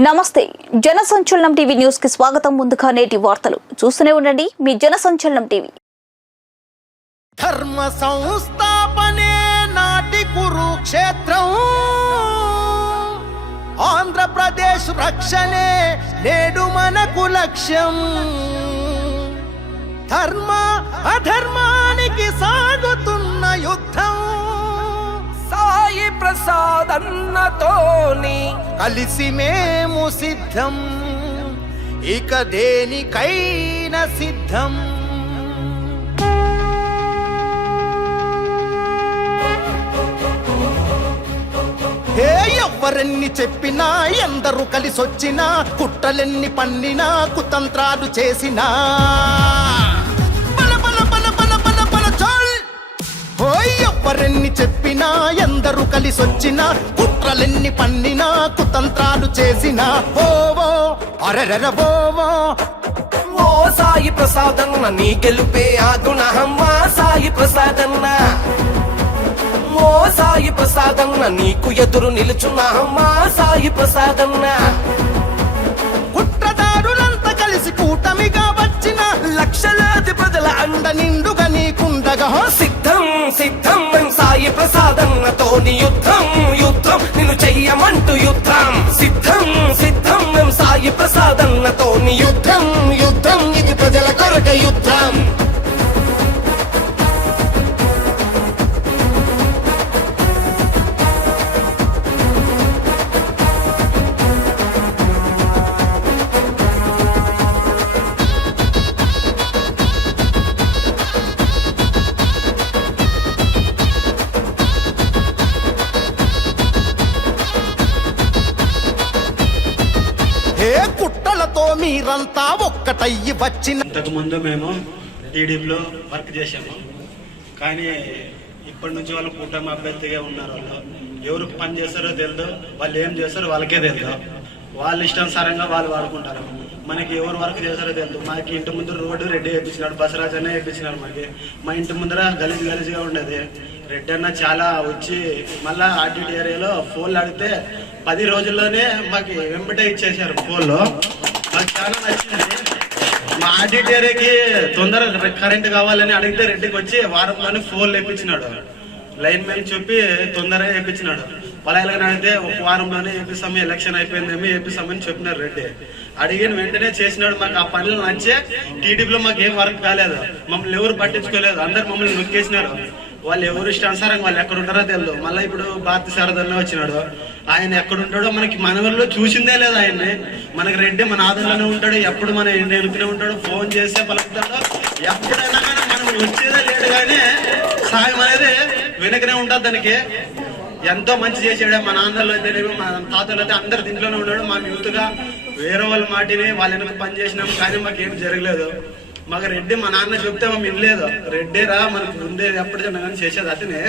నమస్తే జనసంచలనం టీవీ న్యూస్కి స్వాగతం. ముందుగా నేటి వార్తలు. చూస్తూనే ఉండండి మీ జనసంచలనం టీవీ. ధర్మ సంస్థాపనే నాటి కురుక్షేత్రం. ఆంధ్రప్రదేశ్ రక్షణే నేడు మనకు లక్ష్యం. సాధన్నతోని కలిసి మేము సిద్ధం. ఇక దేనికైనా సిద్ధం. ఏ ఎవ్వరన్ని చెప్పినా ఎందరూ కలిసొచ్చినా కుట్టలెన్ని పన్నినా కుతంత్రాలు చేసినా. ఎవ్వరెన్ని చెప్పినా ఎందరు కలిసొచ్చినా కుట్రలెన్ని పన్నినా కుతంత్రాలు చేసినా ఓవో అరెరెర ఓవో ఓ. సాయి ప్రసాద్ అన్న నీ గెలుపే ఆగుణహమ్మా సాయి ప్రసాద్ అన్న ఓ సాయి ప్రసాద్ అన్న నీకు ఎదురు నిలుచున్నాహమ్మా సాయి ప్రసాద్ అన్న కుట్రదారులంతా కలిసి కూటమిగా వచ్చిన లక్షలాది ప్రజల అండ అండ నిండుగా నీకుండగా సిద్ధం మేం సాయి ప్రసాద్. అన్నతోని యుద్ధం యుద్ధం. నిన్ను చెయ్యమంటూ యుద్ధం. సిద్ధం సిద్ధం మేం సాయి ప్రసాద్. అన్నతోని యుద్ధం యుద్ధం. ఇది ప్రజల కొరక యుద్ధం. ఏ కుట్టలతో మీరంతా ఒక్కటయ్యి వచ్చిన ఇంతకు ముందు మేము టీడీపీలో వర్క్ చేసాము కానీ ఇప్పటి నుంచి వాళ్ళు కూటమి అభ్యర్థిగా ఉన్నారు వాళ్ళు. ఎవరు పని చేస్తారో తెలియదు వాళ్ళు ఏం చేస్తారో వాళ్ళకే తెలియదు వాళ్ళ ఇష్టానుసారంగా వాళ్ళు వాడుకుంటారు. మనకి ఎవరు వర్క్ చేస్తారో తెలియదు మనకి ఇంటి ముందు రోడ్డు రెడ్డి వేయించినాడు బసరాజ్ అనే వేయించినాడు మనకి మా ఇంటి ముందర గలీజ్ గలీజ్గా ఉండేది. రెడ్డి అన్న చాలా వచ్చి మళ్ళీ ఆర్టీటీ ఏరియాలో ఫోన్లు అడిగితే పది రోజుల్లోనే మాకు వెంబటే ఇచ్చేసారు ఫోన్లో. మాకు చాలా నచ్చింది. మా ఆడిటరీకి తొందర కరెంట్ కావాలని అడిగితే రెడ్డికి వచ్చి వారంలోనే ఫోన్ లేపించినాడు. లైన్ మ్యాన్ చెప్పి తొందరగా వేయించినాడు పలాయిలుగా అడిగితే ఒక వారంలోనే వేపిస్తాము ఎలక్షన్ అయిపోయిందేమో వేపిస్తామని చెప్పినారు రెడ్డి. అడిగిన వెంటనే చేసినాడు మాకు ఆ పనులు నచ్చే టీడీపీలో మాకు ఏం వర్క్ కాలేదు. మమ్మల్ని ఎవరు పట్టించుకోలేదు. అందరు మమ్మల్ని నొక్కేసినారు. వాళ్ళు ఎవరు ఇష్టానుసారం వాళ్ళు ఎక్కడ ఉంటారో తెలియదు మళ్ళీ ఇప్పుడు భారత శారదన్న వచ్చినాడు. ఆయన ఎక్కడుంటాడో మనకి మన చూసిందే లేదు ఆయన్ని. మనకి రెడ్డి మన ఆదంలోనే ఉంటాడు ఎప్పుడు మన ఎన్నుకునే ఉంటాడు. ఫోన్ చేస్తే పలుకుతాడు ఎప్పుడైనా కానీ మనం వచ్చేదే లేడు కానీ సాయం అనేది వెనకనే ఉంటుంది దానికి. ఎంతో మంచి చేసాడు మా నాన్నలో అయితే మా తాతలు అయితే అందరు దీంట్లోనే ఉన్నాడు. మా యూత్గా వేరే వాళ్ళ మాటిని వాళ్ళ వెనక పని చేసినాం కానీ మాకు ఏం జరగలేదు. మాకు రెడ్డి మా నాన్న చెప్తే మేము వినలేదు. రెడ్డి రా మనకు ఉండేది ఎప్పుడు చిన్న కానీ చేసేది అతనే.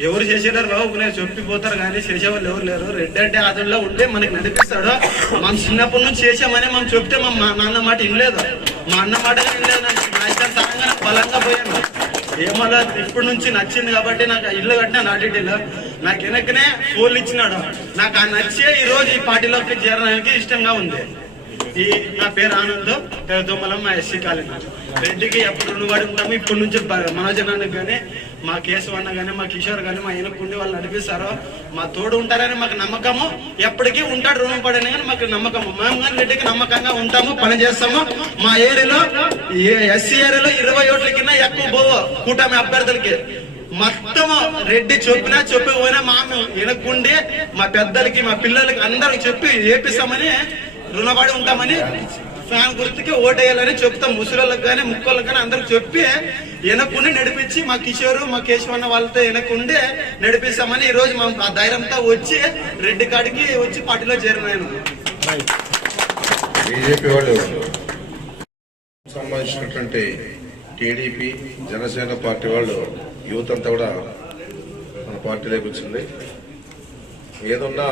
ఎవరు చేసేటారు బాబు నేను చెప్పిపోతారు కానీ చేసేవాళ్ళు ఎవరు లేరు. రెడ్డి అంటే అతడిలో ఉండి మనకి నడిపిస్తాడు. మనం చిన్నప్పటి నుంచి చేసామని మనం చెప్తే మా మా నాన్న మాట వినలేదు. మా అన్న మాట వినలేదు నాకు. నాకు బలంగా పోయాను. ఏమలా ఇప్పటి నుంచి నచ్చింది కాబట్టి నాకు ఇల్లు కట్టిన నాటిలో నాకు వెనకనే ఫోన్లు ఇచ్చినాడు. నాకు ఆ నచ్చే ఈ రోజు ఈ పార్టీలోకి చేరడానికి ఇష్టంగా ఉంది. ఈ నా పేరు ఆనందం దుమ్మలం మా ఎస్సీ కాలనీ. రెడ్డికి ఎప్పుడు రుణపడి ఉంటాము ఇప్పటి నుంచి బ- మనోజనానికి కానీ మా కేసు అన్న కానీ మా కిషోర్ కానీ మా వెనకుండి వాళ్ళు నడిపిస్తారు మా తోడు ఉంటారని మాకు నమ్మకము. ఎప్పటికీ ఉంటాడు రుణం పడని కానీ మాకు నమ్మకము. మేము కానీ రెడ్డికి నమ్మకంగా ఉంటాము పని చేస్తాము. మా ఏరియాలో ఎస్సీ ఏరియాలో ఇరవై ఓట్ల కింద ఎక్కువ పోవు కూటమి అభ్యర్థులకి. మొత్తం రెడ్డి చెప్పినా చెప్పకపోయినా మా వెనకుండి మా పెద్దలకి మా పిల్లలకి అందరికి చెప్పి ఏపిస్తామని రుణపడి ఉంటామని ఫ్యాన్ గుర్తుకే ఓటేయాలని చెప్తాం. ముసలిళ్ళకి కానీ ముక్కోళ్ళకి కానీ అందరికి చెప్పి వెనకుండి నడిపించి మా కిషోరు మా కేశవన్న వాళ్ళతో వెనకుండే నడిపిస్తామని ఈ రోజు మా ఆ ధైర్యంతో వచ్చి రెడ్డి కాడికి వచ్చి పార్టీలో చేరినాను బీజేపీ వాళ్ళు సంబంధించినటువంటి టీడీపీ జనసేన పార్టీ వాళ్ళు యూత్ అంతా కూడా మన పార్టీలోకి వచ్చింది. ఏదన్నా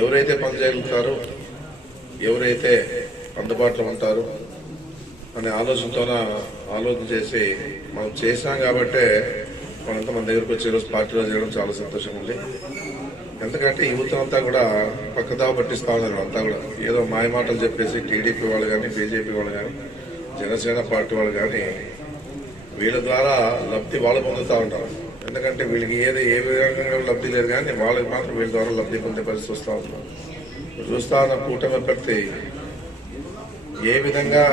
ఎవరైతే పనిచేయగలుగుతారో ఎవరైతే అందుబాటులో ఉంటారు అనే ఆలోచనతోన ఆలోచన చేసి మనం చేసాం కాబట్టే మనంతా మన దగ్గరకు వచ్చి ఈరోజు పార్టీలో చేయడం చాలా సంతోషం ఉంది ఎందుకంటే యువత అంతా కూడా పక్కదావ పట్టిస్తా ఉన్నారు అంతా కూడా. ఏదో మాయ మాటలు చెప్పేసి టీడీపీ వాళ్ళు కానీ బీజేపీ వాళ్ళు కానీ జనసేన పార్టీ వాళ్ళు కానీ వీళ్ళ ద్వారా లబ్ధి వాళ్ళు పొందుతూ ఉంటారు. ఎందుకంటే వీళ్ళకి ఏది ఏ విధంగా లబ్ధి లేదు కానీ వాళ్ళకి మాత్రం వీళ్ళ ద్వారా లబ్ధి పొందే పరిస్థితి వస్తూ ఉంటారు చూస్తాన కూటమి అభ్యర్థి ఏ విధంగా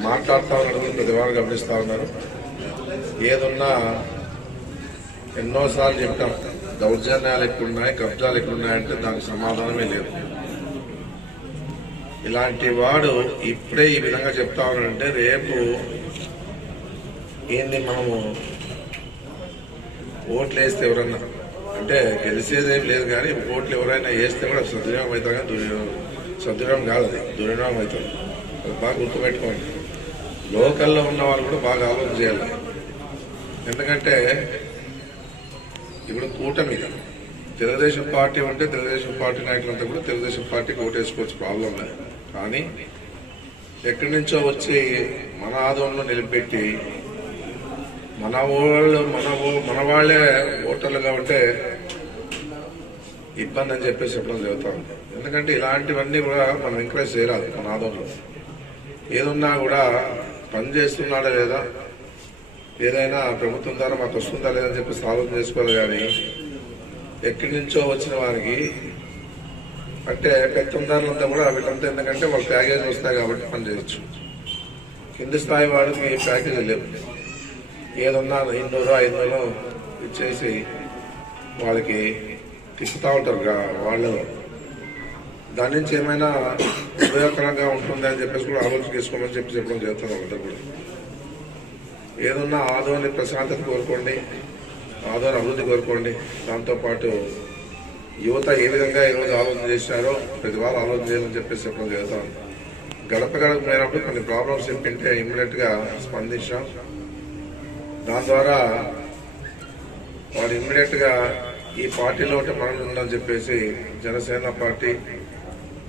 మాట్లాడుతా ఉన్నది ప్రతి వాళ్ళు గమనిస్తా ఉన్నారు. ఏదున్నా ఎన్నోసార్లు చెప్పాం దౌర్జన్యాలు ఎక్కువన్నాయి కబ్జాలు ఎక్కువన్నాయంటే దానికి సమాధానమే లేదు. ఇలాంటి వాడు ఇప్పుడే ఈ విధంగా చెప్తా ఉన్నాడంటే రేపు ఏంది మనము ఓట్లు వేస్తే ఎవరన్నా అంటే గెలిచేది లేదు కానీ ఓట్లు ఎవరైనా వేస్తే కూడా సద్వినియోగం అవుతారు కానీ దుర్వినియోగం సద్వినియోగం కాదు అది. దుర్వినియోగం అవుతుంది. అది బాగా గుర్తుపెట్టుకోండి. లోకల్లో ఉన్న వాళ్ళు కూడా బాగా ఆలోచన చేయాలి. ఎందుకంటే ఇప్పుడు కూటమి తెలుగుదేశం పార్టీ ఉంటే తెలుగుదేశం పార్టీ నాయకులంతా కూడా తెలుగుదేశం పార్టీకి ఓటేసుకోవచ్చు ప్రాబ్లం లేదు. కానీ ఎక్కడి నుంచో వచ్చి మన ఆదంలో నిలబెట్టి మన వాళ్ళు మన మన వాళ్ళే ఓటర్లుగా ఉంటే ఇబ్బంది అని చెప్పేసి చెప్పడం జరుగుతాం ఎందుకంటే ఇలాంటివన్నీ కూడా మనం ఎంకరేజ్ చేయరాదు మన ఆదంలో ఏదున్నా కూడా పని చేస్తున్నాడా లేదా? ఏదైనా ప్రభుత్వం ద్వారా మాకు వస్తుందా లేదని చెప్పేసి ఆలోచన చేసుకోవాలి కానీ ఎక్కడి నుంచో వచ్చిన వారికి అంటే పెత్తందారులంతా కూడా వీళ్ళంతా ఎందుకంటే వాళ్ళ ప్యాకేజ్ వస్తాయి కాబట్టి పని చేయొచ్చు. కింది స్థాయి వాడికి ప్యాకేజ్ లేవు. ఏదన్నా ఐదు ఐదునూరు ఇచ్చేసి వాళ్ళకి తిప్పుతూ ఉంటారు గా- వాళ్ళు. దాని నుంచి ఏమైనా ఉపయోగకరంగా ఉంటుంది అని చెప్పేసి కూడా ఆలోచన చేసుకోమని చెప్పి చెప్పడం జరుగుతుంది వాళ్ళందరూ కూడా. ఏదన్నా ఆదోని ప్రశాంతత కోరుకోండి ఆదోని అభివృద్ధి కోరుకోండి. దాంతోపాటు యువత ఏ విధంగా ఈరోజు ఆలోచన చేశారో ప్రతి వారు ఆలోచన చేయాలని చెప్పేసి చెప్పడం జరుగుతాం గడప గడప పోయినప్పుడు కొన్ని ప్రాబ్లమ్స్ చెప్పింటే ఇమ్మీడియట్గా స్పందించాం. దాని ద్వారా వాడు ఇమ్మీడియట్గా ఈ పార్టీలో ఉంటే మనం ఉందని చెప్పేసి జనసేన పార్టీ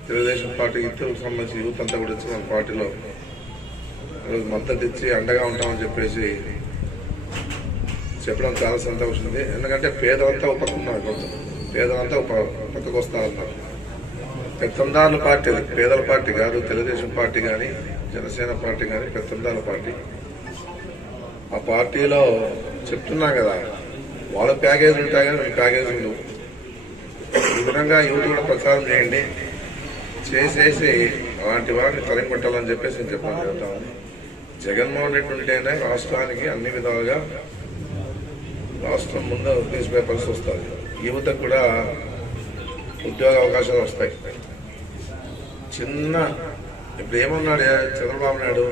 తెలుగుదేశం పార్టీ ఇతరులకు సంబంధించి యూత్ అంతా కూడా వచ్చి మన పార్టీలో ఈరోజు మద్దతు ఇచ్చి అండగా ఉంటామని చెప్పేసి చెప్పడం చాలా సంతోషం ఉంది ఎందుకంటే పేదలంతా ఒక పక్క ఉన్నారు కొంత. పేదలంతా ఒక పక్కకు వస్తా ఉన్నారు. పెత్తందారుల పార్టీ పేదల పార్టీ కాదు తెలుగుదేశం పార్టీ కానీ జనసేన పార్టీ కానీ పెత్తందారుల పార్టీ. ఆ పార్టీలో చెప్తున్నా కదా వాళ్ళ ప్యాకేజీలు ఉంటాయి కానీ మీ ప్యాకేజీలు ఉండవు. ఈ విధంగా యువత కూడా ప్రచారం చేయండి. చేసేసి అలాంటి వారిని తరిమి చెప్పేసి నేను చెప్పడం జరుగుతా ఉంది జగన్మోహన్ రెడ్డి ఉంటేనే రాష్ట్రానికి అన్ని విధాలుగా రాష్ట్రం ముందు న్యూస్ పేపర్స్ వస్తుంది యువతకు కూడా ఉద్యోగ అవకాశాలు వస్తాయి. చిన్న ఇప్పుడు ఏమన్నాడు చంద్రబాబు నాయుడు?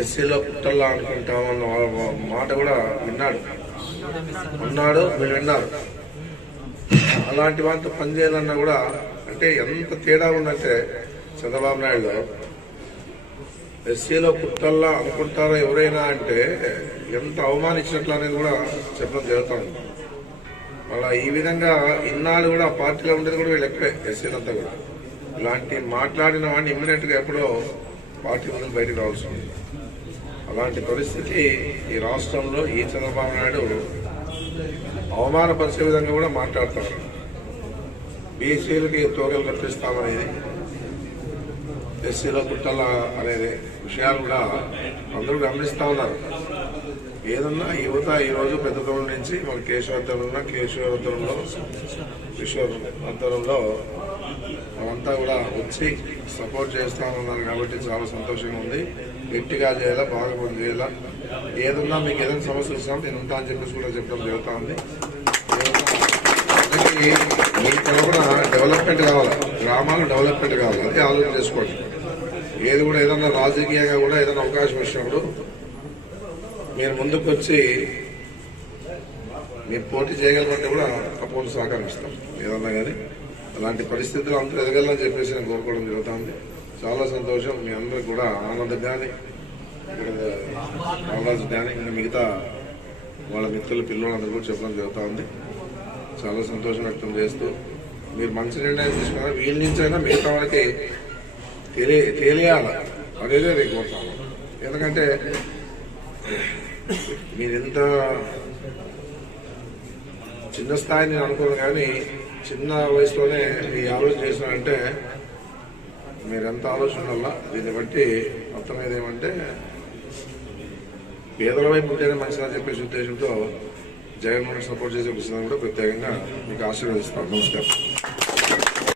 ఎస్సీలో పుట్టల్లా అనుకుంటామన్న వా- వా- మాట కూడా విన్నాడు. ఉన్నాడు మీరు విన్నారు. అలాంటి వాటితో పనిచేయాలన్నా కూడా అంటే ఎంత తేడా ఉందంటే చంద్రబాబు నాయుడు ఎస్సీలో పుట్టల్లా అనుకుంటారో ఎవరైనా అంటే ఎంత అవమానించినట్లు అనేది కూడా చెప్పడం జరుగుతుంది అలా ఈ విధంగా ఇన్నాళ్ళు కూడా ఆ పార్టీలో ఉండేది కూడా వీళ్ళు ఎక్కువే ఎస్సీలంతా కూడా. ఇలాంటి మాట్లాడిన వాడిని ఇమ్మీడియట్గా ఎప్పుడో పార్టీ ముందు బయటకు రావాల్సి ఉంది. అలాంటి పరిస్థితి ఈ రాష్ట్రంలో ఈ చంద్రబాబు నాయుడు అవమానపరిచే విధంగా కూడా మాట్లాడతారు బీసీలకి తోకలు కట్టిస్తామనేది ఎస్సీలో గుట్టల అనేది విషయాలు కూడా అందరూ గమనిస్తా ఉన్నారు. ఏదన్నా యువత ఈరోజు పెద్దతనం నుంచి మన కేశవర్ధనంలో కేశవర్ధనంలో విశ్వవర్ధనంలో మనమంతా కూడా వచ్చి సపోర్ట్ చేస్తా ఉన్నారు కాబట్టి చాలా సంతోషంగా ఉంది. గట్టిగా చేయాలా బాగా పని చేయాలా ఏదన్నా మీకు ఏదైనా సమస్య వచ్చినా నేను ఉంటా అని చెప్పేసి కూడా చెప్పడం జరుగుతూ ఉంది మీ తరఫున డెవలప్మెంట్ కావాలి? గ్రామాలు డెవలప్మెంట్ కావాలి? అది ఆలోచన చేసుకోండి. ఏది కూడా ఏదన్నా రాజకీయంగా కూడా ఏదైనా అవకాశం వచ్చినప్పుడు మీరు ముందుకు వచ్చి మీరు పోటీ చేయగలమంటే కూడా తప్పకుండా సహకరిస్తాం. ఏదన్నా కానీ అలాంటి పరిస్థితులు అందరూ ఎదగాలని చెప్పేసి నేను కోరుకోవడం జరుగుతుంది. చాలా సంతోషం. మీ అందరికి కూడా ఆనందం కానీ ఇక్కడ రామరాజు కానీ ఇంకా మిగతా వాళ్ళ మిత్రులు పిల్లలందరూ కూడా చెప్పడం జరుగుతూ ఉంది. చాలా సంతోషం వ్యక్తం చేస్తూ మీరు మంచి నిర్ణయం తీసుకున్నారు? వీళ్ళ నుంచి అయినా మిగతా వాళ్ళకి తెలియ తెలియాల? అదేదే నేను కోరుతాను ఎందుకంటే మీరెంత చిన్న స్థాయి నేను అనుకోను కానీ చిన్న వయసులోనే మీ ఆలోచన చేసినారంటే మీరు ఎంత ఆలోచన వల్ల దీన్ని బట్టి అర్థమైంది ఏమంటే పేదల వైపు ఉంటేనే మంచిదని చెప్పేసి ఉద్దేశంతో జగన్మోహన్ సపోర్ట్ చేసే విషయాన్ని కూడా ప్రత్యేకంగా మీకు ఆశీర్వదిస్తాను. నమస్కారం.